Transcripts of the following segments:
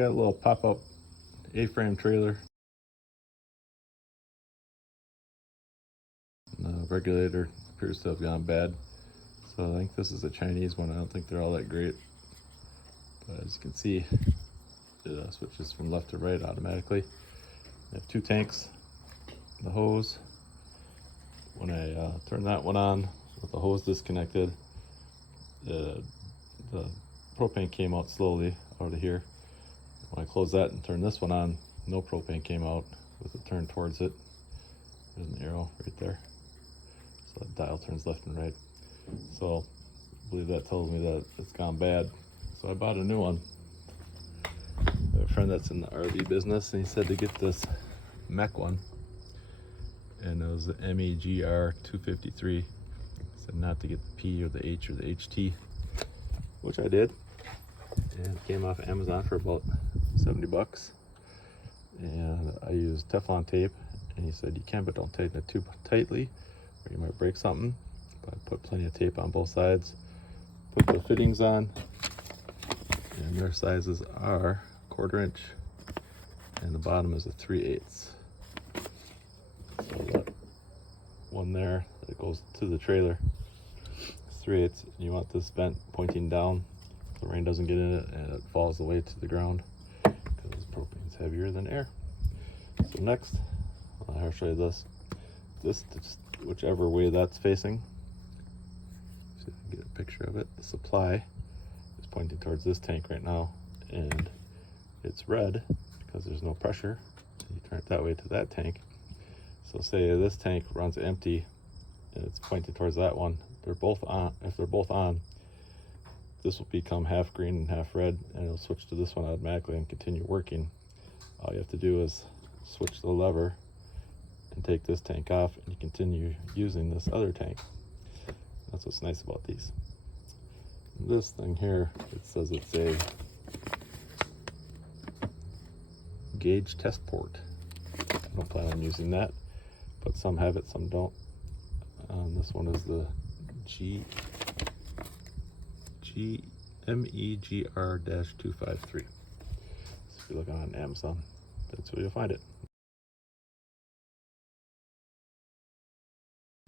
got a little pop-up A-frame trailer. The regulator appears to have gone bad. So I think this is a Chinese one. I don't think they're all that great. But as you can see, it switches from left to right automatically. I have two tanks, the hose. When I turn that one on with the hose disconnected, the propane came out slowly out of here. When I close that and turn this one on, no propane came out with it turned towards it. There's an arrow right there. So the dial turns left and right. So I believe that tells me that it's gone bad. So I bought a new one. I have a friend that's in the RV business, and he said to get this mech one. And it was the MEGR 253. He said not to get the P or the H or the HT, which I did. And it came off Amazon for about 70 bucks. And I used Teflon tape, and he said you can, but don't tighten it too tightly or you might break something. But I put plenty of tape on both sides, put the fittings on, and their sizes are 1/4 inch, and the bottom is a 3/8. So that one there that goes to the trailer is 3/8. You want this vent pointing down so the rain doesn't get in it and it falls away to the ground, because propane is heavier than air. So next, I'll show you this. This, whichever way that's facing, see if I can get a picture of it. The supply is pointing towards this tank right now, and it's red because there's no pressure. So you turn it that way to that tank. So say this tank runs empty and it's pointing towards that one. They're both on. If they're both on, this will become half green and half red, and it'll switch to this one automatically and continue working. All you have to do is switch the lever and take this tank off, and you continue using this other tank. That's what's nice about these. This thing here, it says it's a gauge test port. I don't plan on using that, but some have it, some don't. This one is the MEGR-253. So if you look on Amazon, that's where you'll find it.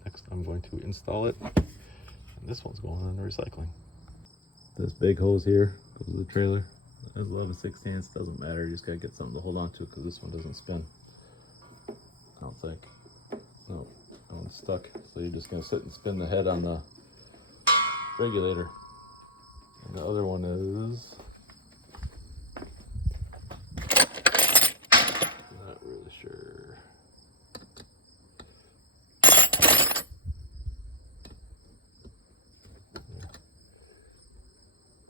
Next, I'm going to install it, and this one's going in the recycling. This big hose here goes to the trailer. It's 11/16, doesn't matter. You just gotta get something to hold on to, because this one doesn't spin. I don't think. No, that one's stuck. So you're just gonna sit and spin the head on the regulator. And the other one is not really sure. Yeah.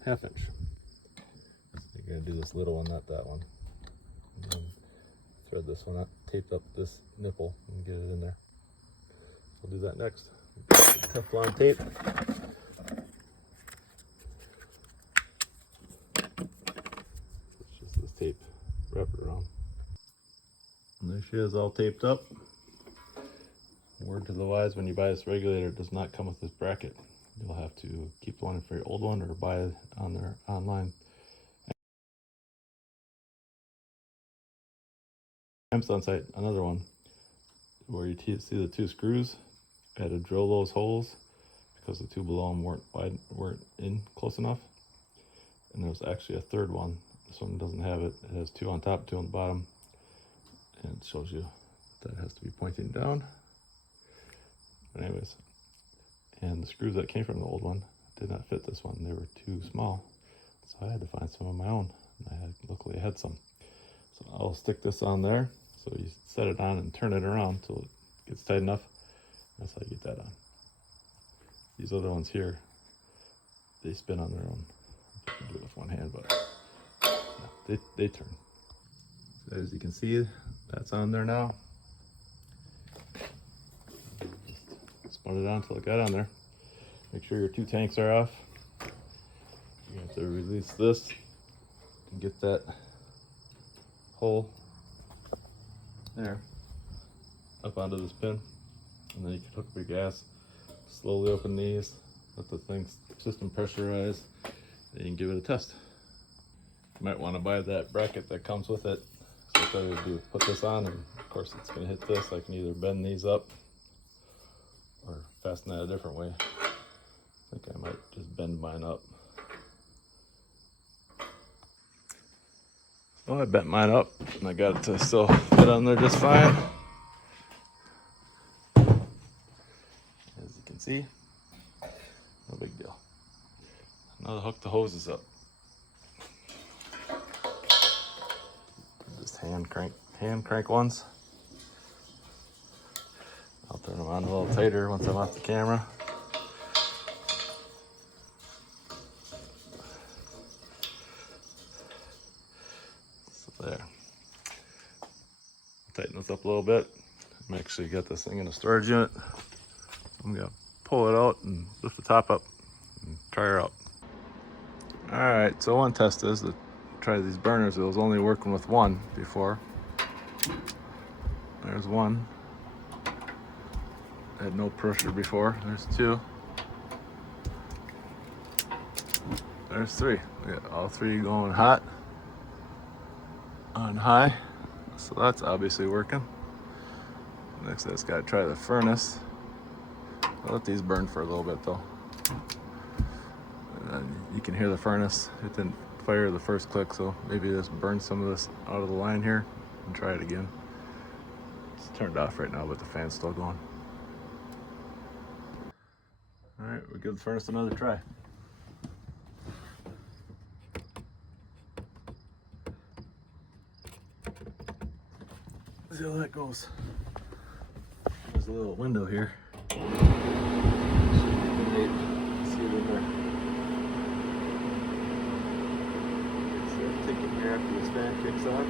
1/2 inch. So you're gonna do this little one, not that one. And then thread this one up, tape up this nipple, and get it in there. We'll do that next. Teflon tape. It's just this tape, wrap it around. And there she is, all taped up. Word to the wise, when you buy this regulator, it does not come with this bracket. You'll have to keep the one for your old one, or buy it on their online Amazon site. Another one where you see the two screws. I had to drill those holes because the two below them weren't in close enough. And there's actually a third one. This one doesn't have it. It has two on top, two on the bottom, and it shows you that it has to be pointing down. But anyways, and the screws that came from the old one did not fit this one. They were too small, so I had to find some of my own. And luckily I had some. So I'll stick this on there. So you set it on and turn it around until it gets tight enough. That's how you get that on. These other ones here, they spin on their own. You can do it with one hand, but no, they turn. So as you can see, that's on there now. Just spun it on until it got on there. Make sure your two tanks are off. You have to release this and get that hole there up onto this pin, and then you can hook up your gas, slowly open these, let the system pressurize, and you can give it a test. You might want to buy that bracket that comes with it. So what I would do, put this on, and of course it's going to hit this. I can either bend these up or fasten that a different way. I think I might just bend mine up. Well, I bent mine up and I got it to still fit on there just fine. As you can see, no big deal. Now to hook the hoses up. Just hand crank ones. I'll turn them on a little tighter once I'm off the camera. So there. Tighten this up a little bit. I'm actually got this thing in a storage unit. I'm gonna pull it out and lift the top up and try her out. All right, so one test is to try these burners. It was only working with one before. There's one. I had no pressure before. There's two. There's three. We got all three going hot on high. So that's obviously working. Next, I just gotta try the furnace. I'll let these burn for a little bit though. And you can hear the furnace. It didn't fire the first click, so maybe just burn some of this out of the line here and try it again. It's turned off right now, but the fan's still going. All right, we'll give the furnace another try. See how that goes. There's a little window here. See it in there. It's ticking here after this fan kicks on.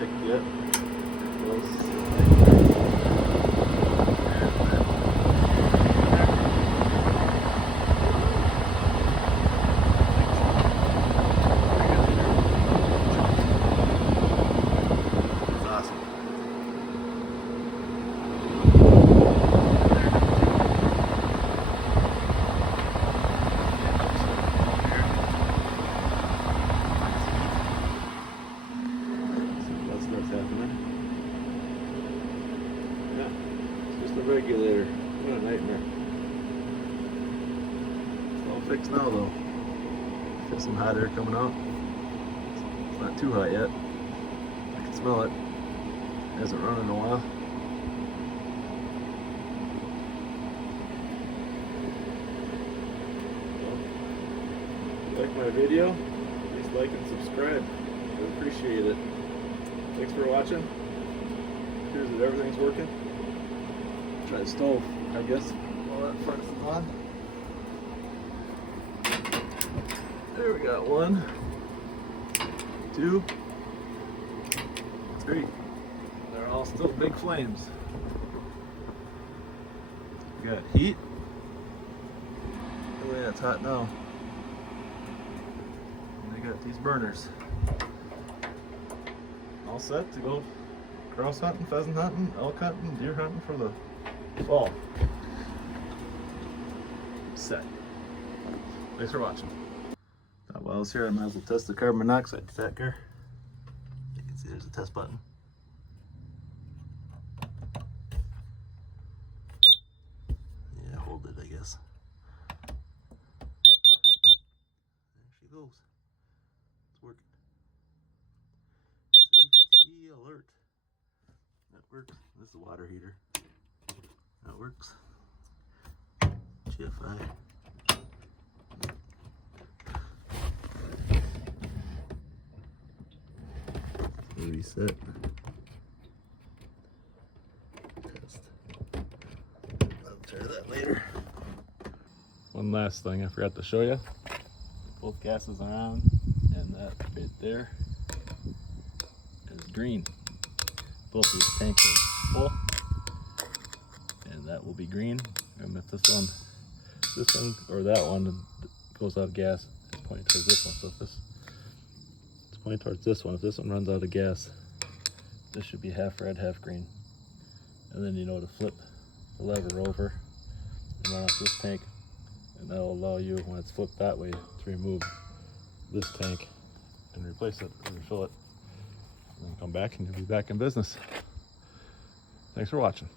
Ticked yet. Close. Regulator. What a nightmare. It's all fixed now though. Feel some hot air coming out. It's not too hot yet. I can smell it. It hasn't run in a while. If you like my video, please like and subscribe. I would appreciate it. Thanks for watching. Here's that everything's working. Try the stove, I guess, while that furnace is on. There we got 1, 2, 3. They're all still big flames. We got heat. Oh yeah, it's hot now. And they got these burners. All set to go grouse hunting, pheasant hunting, elk hunting, deer hunting for the fall. Set. Thanks for watching. While I was here, I might as well test the carbon monoxide detector. You can see there's a test button. Yeah, hold it, I guess. There she goes. It's working. Safety alert. That works. This is a water heater. That works. GFI. Reset. Test. I'll try that later. One last thing I forgot to show you. Both gases are on, and that right there is green. Both these tanks are full. And that will be green. And if this one or that one goes out of gas, it's pointing towards this one. So if this, it's pointing towards this one. If this one runs out of gas, this should be half red, half green. And then you know to flip the lever over and run off this tank, and that'll allow you, when it's flipped that way, to remove this tank and replace it or refill it, and then come back and you'll be back in business. Thanks for watching.